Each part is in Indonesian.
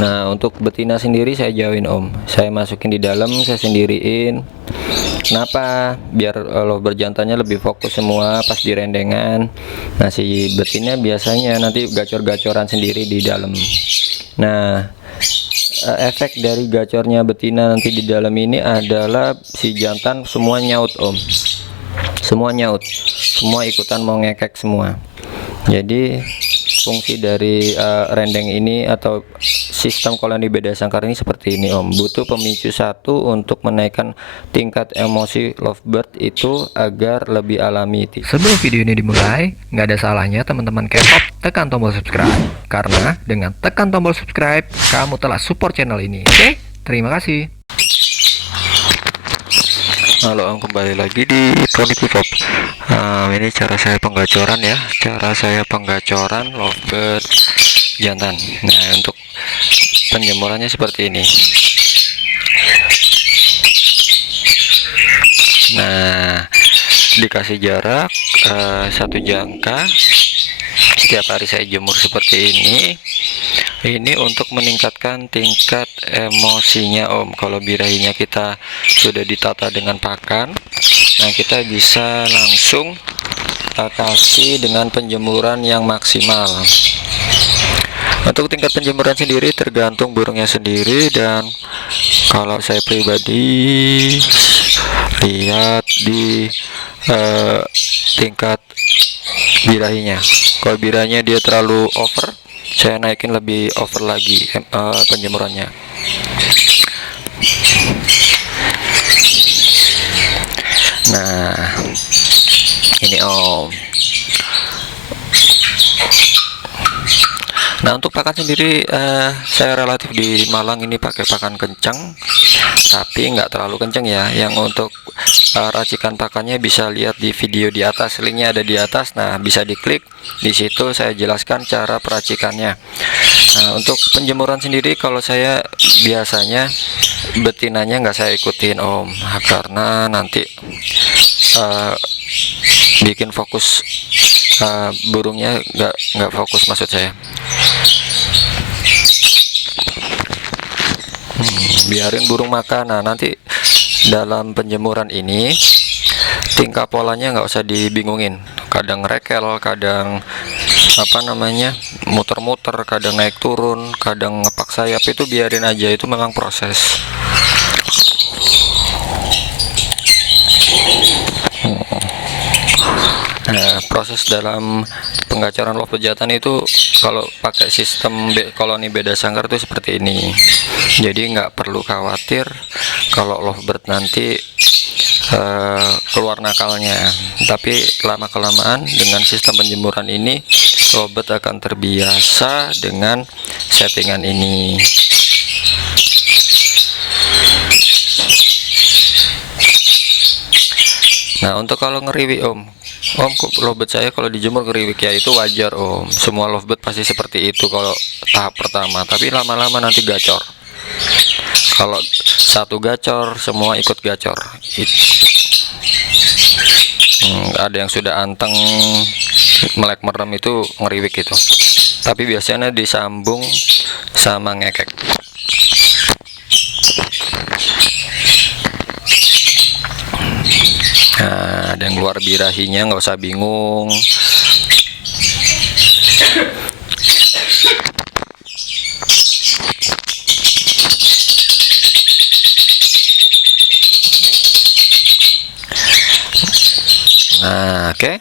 Nah, untuk betina sendiri saya jauhin om, saya masukin di dalam, saya sendiriin. Kenapa? Biar lovebird jantannya lebih fokus semua pas di rendengan. Nah, si betina biasanya nanti gacor-gacoran sendiri di dalam. Nah, efek dari gacornya betina nanti di dalam ini adalah si jantan semua nyaut om, semua nyaut, semua ikutan mau ngekek semua. Jadi fungsi dari rendeng ini atau sistem koloni beda sangkar ini seperti ini om, butuh pemicu satu untuk menaikkan tingkat emosi lovebird itu agar lebih alami. Sebelum video ini dimulai, nggak ada salahnya teman-teman K-pop tekan tombol subscribe, karena dengan tekan tombol subscribe kamu telah support channel ini. Oke, terima kasih. Halo om, kembali lagi di Tony Pop. Ini cara saya penggacoran ya, cara saya penggacoran lovebird jantan. Nah, untuk penjemurannya seperti ini. Nah, dikasih jarak 1 jangka. Setiap hari saya jemur seperti ini. Ini untuk meningkatkan tingkat emosinya om. Kalau birahinya kita sudah ditata dengan pakan, nah kita bisa langsung kasih dengan penjemuran yang maksimal. Untuk tingkat penjemuran sendiri tergantung burungnya sendiri, dan kalau saya pribadi lihat di tingkat birahinya. Kalau birahinya dia terlalu over, saya naikin lebih over lagi penjemurannya. Nah, ini om. Nah, untuk pakan sendiri saya relatif di Malang ini pakai pakan kencang, tapi nggak terlalu kencang ya. Yang untuk racikan pakannya bisa lihat di video di atas, linknya ada di atas. Nah, bisa diklik di situ, saya jelaskan cara peracikannya. Nah, untuk penjemuran sendiri kalau saya biasanya betinanya nggak saya ikutin om, karena nanti bikin fokus burungnya nggak fokus, maksud saya. Biarin burung makan. Nah, nanti dalam penjemuran ini tingkah polanya nggak usah dibingungin, kadang rekel, kadang muter-muter, kadang naik turun, kadang ngepak sayap, itu biarin aja, itu memang proses. Nah, proses dalam penggacoran lovebird jantan itu kalau pakai sistem koloni beda sangkar itu seperti ini. Jadi nggak perlu khawatir kalau lovebird nanti keluar nakalnya. Tapi lama-kelamaan dengan sistem penjemuran ini, lovebird akan terbiasa dengan settingan ini. Nah, untuk kalau ngeriwi om, lovebird saya kalau dijemur ngeriwik ya, itu wajar om. Semua lovebird pasti seperti itu kalau tahap pertama, tapi lama-lama nanti gacor. Kalau satu gacor, semua ikut gacor. Ada yang sudah anteng melek merem itu ngeriwik itu, tapi biasanya disambung sama ngekek. Nah, ada yang keluar birahinya, nggak usah bingung. Nah, oke.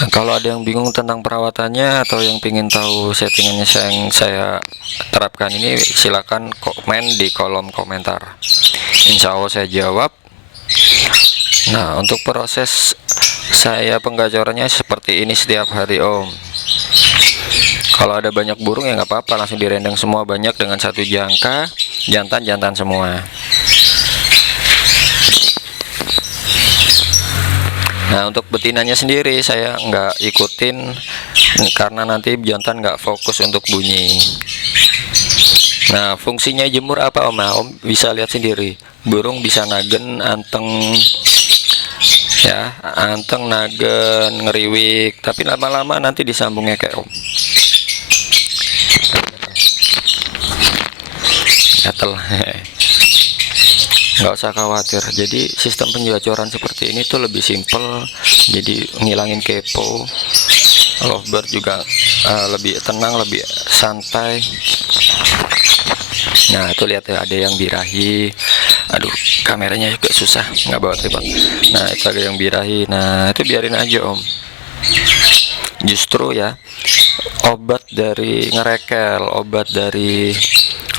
Nah, kalau ada yang bingung tentang perawatannya atau yang ingin tahu settingannya yang saya terapkan ini, silakan komen di kolom komentar. Insya Allah saya jawab. Nah, untuk proses saya penggacorannya seperti ini setiap hari om. Kalau ada banyak burung ya nggak apa-apa, langsung direndeng semua banyak dengan 1 jangka, jantan semua. Nah, untuk betinanya sendiri saya nggak ikutin karena nanti jantan nggak fokus untuk bunyi. Nah, fungsinya jemur apa om? Nah, om bisa lihat sendiri, burung bisa nagen, anteng ya, anteng, nagen, ngeriwik, tapi lama-lama nanti disambungnya kayak om. gatel. Nggak usah khawatir, jadi sistem penjacoran seperti ini tuh lebih simple, jadi ngilangin kepo. Lovebird juga lebih tenang, lebih santai. Nah itu lihat ya, ada yang birahi. Aduh, kameranya juga susah, nggak bawa tripod. Nah itu ada yang birahi. Nah itu biarin aja om. Justru ya, obat dari ngerekel, obat dari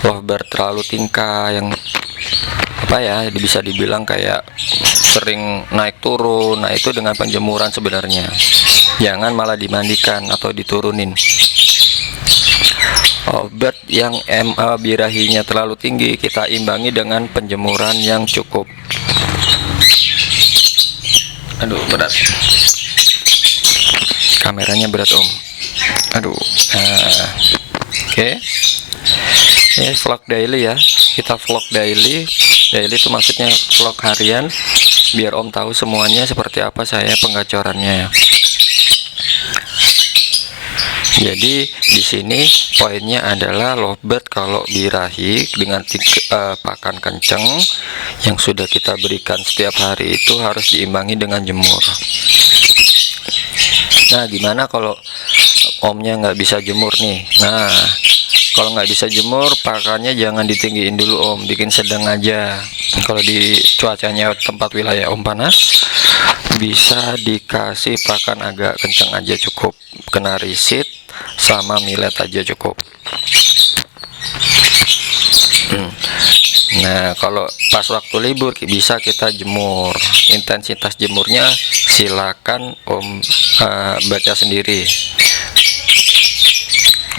lovebird terlalu tingkah, yang apa ya, bisa dibilang kayak sering naik turun. Nah itu dengan penjemuran sebenarnya. Jangan malah dimandikan atau diturunin. Obat yang MA birahinya terlalu tinggi, kita imbangi dengan penjemuran yang cukup. Aduh berat, kameranya berat om. Aduh. Oke. Ini vlog daily ya, kita vlog daily. Daily itu maksudnya vlog harian, biar om tahu semuanya seperti apa saya penggacorannya. Jadi di sini poinnya adalah lovebird kalau birahi dengan pakan kenceng yang sudah kita berikan setiap hari itu harus diimbangi dengan jemur. Nah gimana kalau omnya nggak bisa jemur nih? Nah kalau nggak bisa jemur, pakannya jangan ditinggiin dulu om, bikin sedang aja. Kalau di cuacanya tempat wilayah om panas, bisa dikasih pakan agak kencang aja cukup, kena risit sama millet aja cukup. Nah kalau pas waktu libur bisa kita jemur. Intensitas jemurnya silakan om baca sendiri.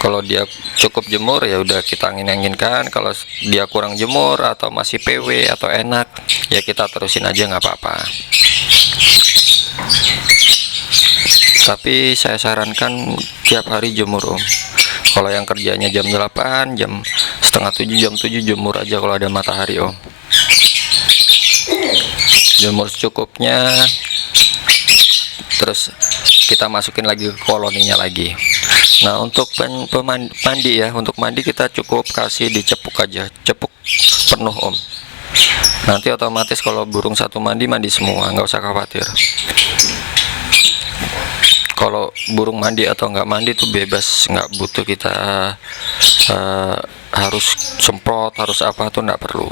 Kalau dia cukup jemur ya udah kita angin-anginkan. Kalau dia kurang jemur atau masih PW atau enak ya kita terusin aja, nggak apa-apa. Tapi saya sarankan tiap hari jemur om. Kalau yang kerjanya jam 8, jam setengah 7, jam 7 jemur aja kalau ada matahari om. Jemur secukupnya, terus kita masukin lagi ke koloninya lagi. Nah untuk mandi ya, untuk mandi kita cukup kasih dicepuk aja, cepuk penuh om. Nanti otomatis kalau burung satu mandi semua, nggak usah khawatir. Kalau burung mandi atau nggak mandi itu bebas, nggak butuh kita harus semprot, harus apa tuh nggak perlu.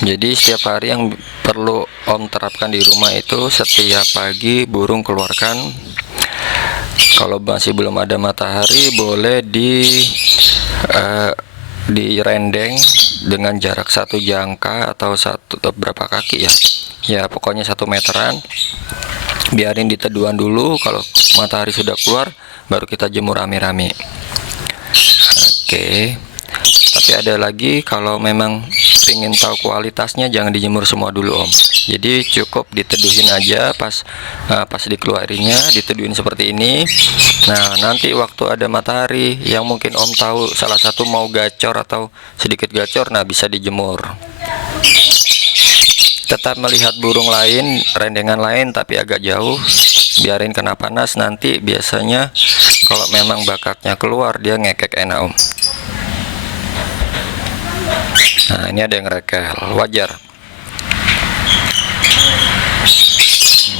Jadi setiap hari yang perlu om terapkan di rumah itu setiap pagi burung keluarkan. Kalau masih belum ada matahari boleh direndeng dengan jarak 1 jangka atau berapa kaki ya? Ya pokoknya 1 meteran. Biarin di teduhan dulu. Kalau matahari sudah keluar baru kita jemur rame-rame. Oke. Tapi ada lagi, kalau memang pengen tahu kualitasnya jangan dijemur semua dulu om. Jadi cukup diteduhin aja pas dikeluarinnya, diteduhin seperti ini. Nah nanti waktu ada matahari yang mungkin om tahu salah satu mau gacor atau sedikit gacor, nah bisa dijemur. Tetap melihat burung lain, rendengan lain tapi agak jauh, biarin kena panas. Nanti biasanya kalau memang bakaknya keluar dia ngekek enak om. Nah ini ada yang rekel, wajar.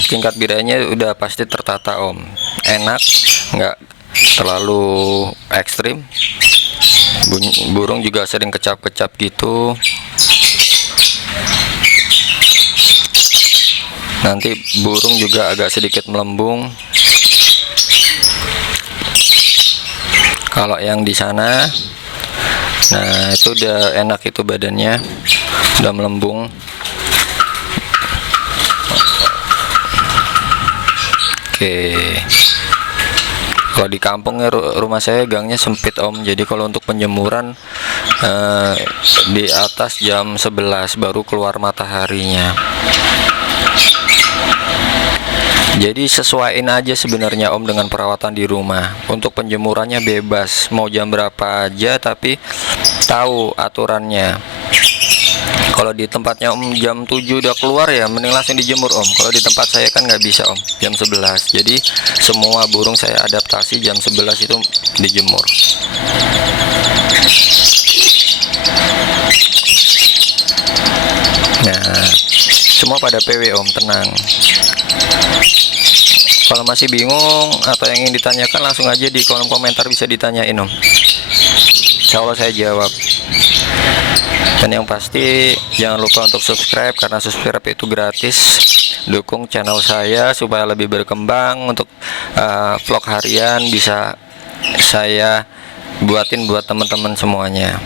Tingkat biranya udah pasti tertata om, enak, nggak terlalu ekstrim. Burung juga sering kecap-kecap gitu. Nanti burung juga agak sedikit melembung. Kalau yang di sana, nah itu udah enak, itu badannya udah melembung. Oke. Kalau di kampung ya, rumah saya gangnya sempit om. Jadi kalau untuk penjemuran di atas jam 11 baru keluar mataharinya. Jadi sesuaiin aja sebenarnya om dengan perawatan di rumah. Untuk penjemurannya bebas, mau jam berapa aja, tapi tahu aturannya. Kalau di tempatnya om jam 7 udah keluar ya mending langsung dijemur om. Kalau di tempat saya kan nggak bisa om, jam 11. Jadi semua burung saya adaptasi jam 11 itu dijemur. Semua pada PW Om, tenang. Kalau masih bingung atau yang ingin ditanyakan, langsung aja di kolom komentar, bisa ditanyain Om. Insya Allah saya jawab. Dan yang pasti jangan lupa untuk subscribe, karena subscribe itu gratis. Dukung channel saya supaya lebih berkembang. Untuk vlog harian bisa saya buatin buat teman-teman semuanya.